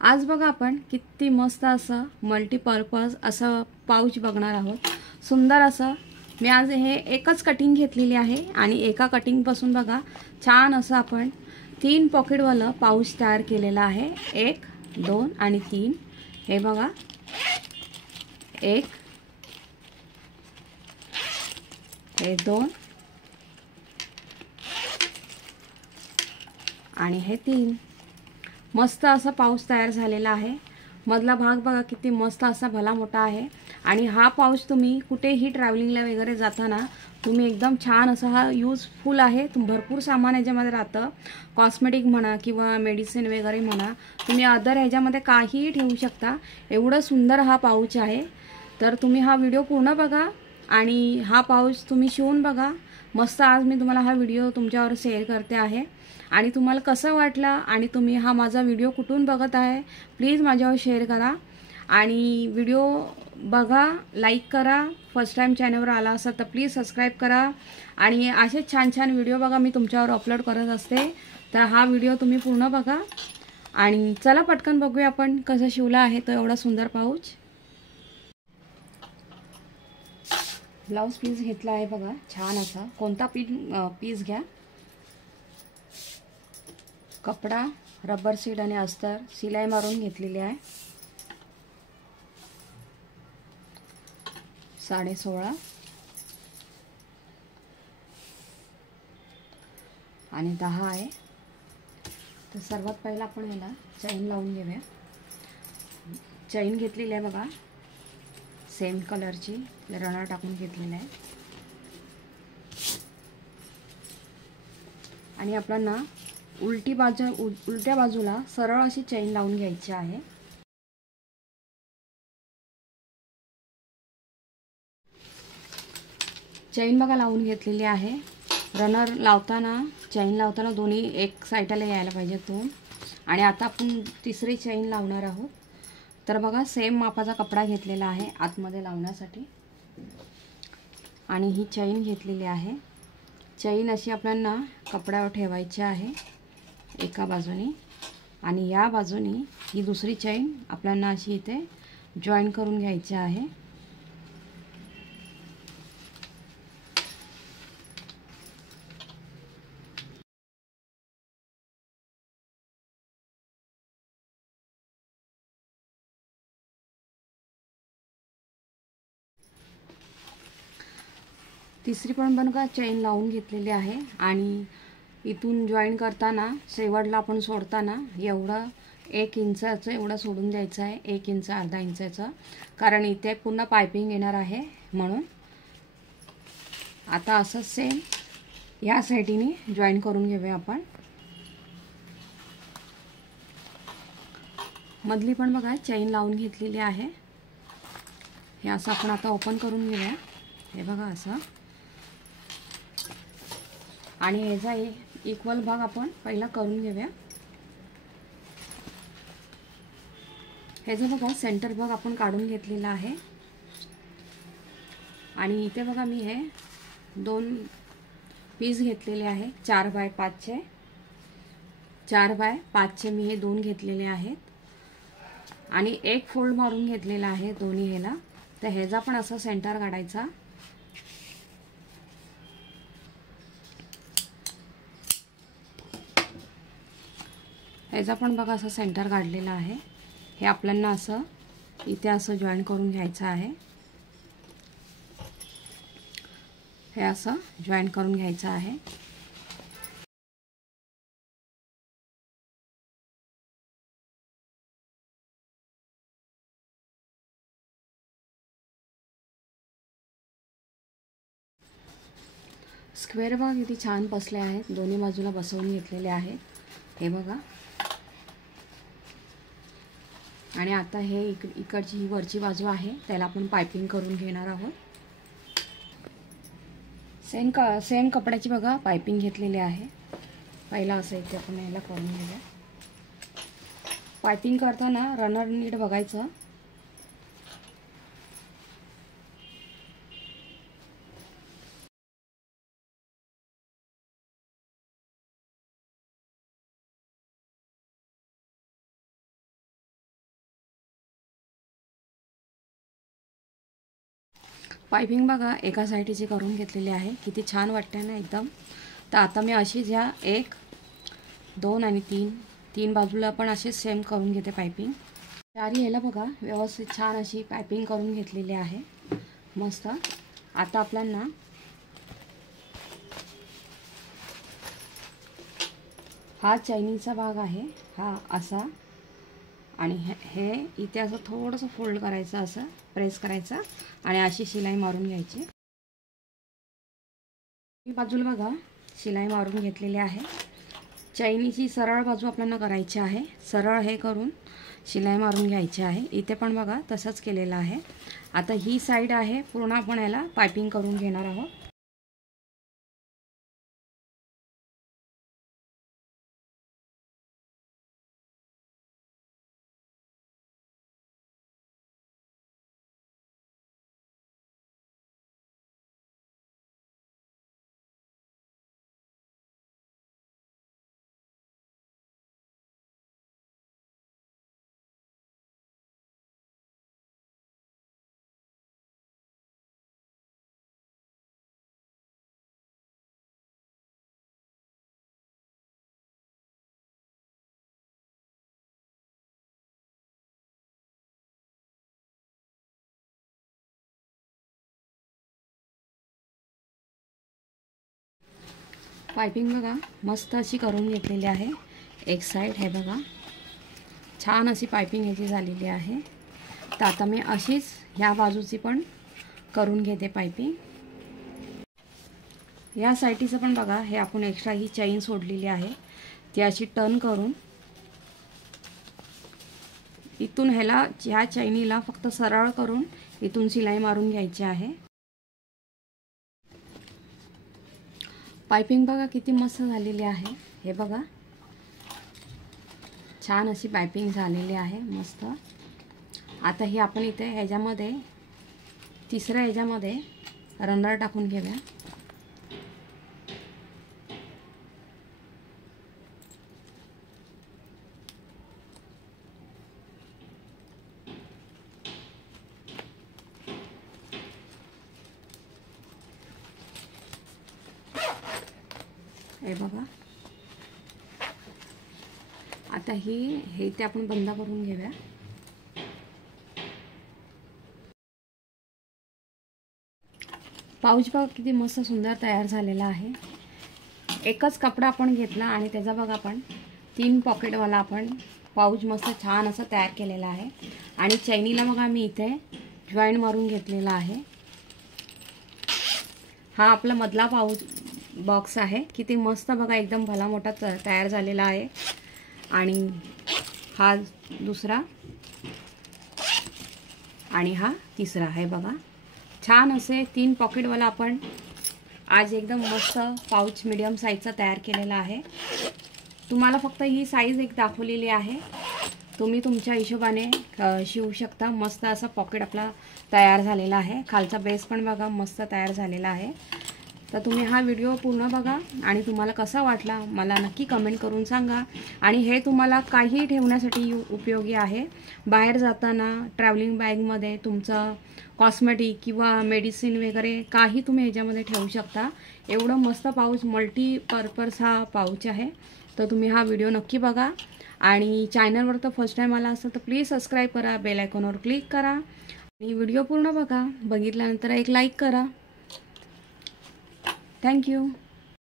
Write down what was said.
आज बघा आपण किती मस्त असं मल्टीपर्पज असं पाऊच बघणार आहोत। सुंदर असं मी आज हे एकच कटिंग घेतलेली आहे आणि एका कटिंग पासून बघा छान असं आपण 3 पॉकेटवाला पाऊच तयार केलेला आहे। 1 2 आणि 3 हे बघा 1 हे 2 आणि हे 3 मस्त असा पाऊच तयार झालेला आहे। मधला भाग बघा किती मस्त असा भला मोठा आहे आणि हा पाऊच तुम्ही कुठेही ट्रॅव्हलिंगला वगैरे जाताना तुम्ही एकदम छान असा हा यूजफुल आहे। भरपूर सामान याच्यामध्ये राहतं, कॉस्मेटिक म्हणा किंवा मेडिसिन वगैरे म्हणा, तुम्ही अदर ह्याच्यामध्ये काहीही ठेवू शकता। एवढं सुंदर हा पाऊच आहे। तर तुम्ही हा व्हिडिओ पूर्ण बघा आणि हा पाऊच तुम्ही शिवून बघा। मस्त आज मी तुम्हाला हा व्हिडिओ तुमच्यावर शेअर करते आहे आणि तुम्हाला कसं वाटलं आणि तुम्ही हा माझा व्हिडिओ कुठून बघत आहे प्लीज माझ्यावर शेअर करा आणि व्हिडिओ बघा, लाईक करा। फर्स्ट टाइम चॅनलवर आला असाल तर प्लीज सबस्क्राइब करा आणि असे छान छान व्हिडिओ बघा मी तुमच्यावर अपलोड करत असते। तर हा व्हिडिओ तुम्ही पूर्ण बघा आणि चला पटकन बघूया आपण कसं शिवला आहे तो एवढा सुंदर पाऊच। ब्लाउज पीस घेतला आहे बघा छान असा, कोणता पीस घ्या। कपडा रबर सीट आणि अस्तर सिलाई मारून घेतलेली आहे। 16.5 आणि 10 आहे। तर सर्वात पहिला आपण याला चैन लावून घेऊया। चैन घेतलेली आहे बघा सेम कलरची, रनर टाकून घेतलेली आहे आणि आपल्याला उलट्या बाजूला सरळ अशी चैन लावून घ्यायची आहे। चैन बघा लावून घेतलेली आहे। रनर लावताना चैन लावताना दोन्ही एक साइडला यायला पाहिजे दोन। आणि आता आपण तिसरी चैन लावणार आहोत। तर बघा सेम मापाचा कपडा घेतलेला आहे आतमध्ये लावण्यासाठी आणि ही चैन घेतलेली आहे। चैन अशी आपल्याला कपड्यावर ठेवायची आहे एका बाजूने आणि या बाजूने ही दुसरी चैन आपल्याला अशी इथे जॉईन करून घ्यायची आहे। तिसरी पण बघा चैन लावून घेतलेली आहे आणि इथून जॉईन करताना शेवटला आपण सोडताना एवढं 1 इंचाचं एवढं सोडून द्यायचं आहे, 1 इंच अर्धा इंचाचं, कारण इथे पुन्हा पाइपिंग येणार आहे म्हणून। आता असं सेम या साइडीने जॉईन करून घेऊया आपण। मधली पण बघा चैन लावून घेतलेली आहे। हे असं आपण आता ओपन करून घेऊया, हे बघा असं। आणि ह्याचा इक्वल भाग आपण पहिला करून घेऊया। ह्याचा बघा सेंटर भाग आपण काढून घेतलेला आहे आणि इथे बघा मी हे 2 पीस घेतलेले आहे 4 बाय 5चे। 4 बाय 5चे मी हे 2 घेतलेले आहेत आणि एक फोल्ड मारून घेतलेला आहे दोन्ही ह्याला। तर ह्याचा पण असा सेंटर काढायचा। ह्याचा पण बघा असं सेंटर काढलेला आहे। हे आपल्याला असं इथे असं जॉईन करून घ्यायचं आहे। हे असं जॉईन करून घ्यायचं आहे। स्क्वेअर बघा किती छान बसले आहेत, दोन्ही बाजूला बसवून घेतलेले आहेत हे बघा। आणि आता हे इकडची ही वरची बाजू आहे त्याला आपण पाइपिंग करून घेणार आहोत। सेम कपड्याची बघा पाइपिंग घेतलेली आहे। पहिला असं इथे आपण याला करून घेऊया। पाइपिंग करताना रनर नीट बघायचं। पायपिंग बघा एका साईडची करून घेतलेली आहे, किती छान वाटते ना एकदम. तर आता मी अशीच ह्या 1 2 आणि 3 बाजूला पण अशीच सेम करून घेते पायपिंग. चारी ह्याला बघा व्यवस्थित छान अशी पायपिंग करून घेतलेली आहे मस्त. आता आपल्याला हा चैनीचा भाग आहे हा असा, आणि हे इथे असं थोडंसं फोल्ड करायचं, असं प्रेस करायचं आणि अशी शिलाई मारून घ्यायची. ही बाजूला बघा शिलाई मारून घेतलेली आहे. चैनीची सरळ बाजू आपल्याला करायची आहे, सरळ हे करून शिलाई मारून घ्यायची आहे. इथे पण बघा तसंच केलेलं आहे. आता ही साईड आहे पूर्ण आपण याला पायपिंग करून घेणार आहोत. पायपिंग बघा मस्त अशी करून घेतलेली आहे. एक साईड हे बघा छान अशी पायपिंग ह्याची झालेली आहे. तर आता मी अशीच ह्या बाजूची पण करून घेते पायपिंग. या साईडचं पण बघा हे आपण एक्स्ट्रा ही चैन सोडलेली आहे ती अशी टर्न करून इथून ह्याला ह्या चैनीला फक्त सरळ करून इथून शिलाई मारून घ्यायची आहे. पायपिंग बघा किती मस्त झालेली आहे. हे बघा छान अशी पायपिंग झालेली आहे मस्त. आता ही आपण इथे ह्याच्यामध्ये तिसऱ्या ह्याच्यामध्ये रनर टाकून घेऊया. हे बघा आता हे इथे आपण बंद करून घेऊया. पाऊच बघा किती मस्त सुंदर तयार झालेला आहे. एकच कपडा आपण घेतला आणि त्याचा बघा आपण 3 पॉकेटवाला आपण पाऊच मस्त छान असं तयार केलेला आहे. आणि चैनीला बघा मी इथे जॉईंट मारून घेतलेला आहे. हा आपला मधला पाऊच बॉक्स आहे, किती मस्त बघा एकदम भला मोठा तयार झालेला आहे. आणि हा दुसरा आणि हा तिसरा आहे बघा. छान असे 3 पॉकेटवाला आपण आज एकदम मस्त पाऊच मीडियम साईजचा तयार केलेला आहे. तुम्हाला फक्त ही साईज एक दाखवलेली आहे, तुम्ही तुमच्या हिशोबाने शिवू शकता. मस्त असा पॉकेट आपला तयार झालेला आहे. खालचा बेस पण बघा मस्त तयार झालेला आहे. तर तुम्ही हा व्हिडिओ पूर्ण बघा आणि तुम्हाला कसा वाटला मला नक्की कमेंट करून सांगा. आणि हे तुम्हाला काही ठेवण्यासाठी उपयोगी आहे. बाहेर जाताना ट्रॅव्हलिंग बॅगमध्ये तुमचं कॉस्मेटिक किंवा मेडिसिन वगैरे काही तुम्ही ह्याच्यामध्ये ठेवू शकता. एवढं मस्त पाऊच मल्टीपर्पज हा पाऊच आहे. तर तुम्ही हा व्हिडिओ नक्की बघा. आणि चॅनलवर तर फर्स्ट टाईम आला असेल तर प्लीज सबस्क्राईब करा, बेल आयकॉनवर क्लिक करा आणि व्हिडिओ पूर्ण बघा. बघितल्यानंतर एक लाईक करा. थँक्यू.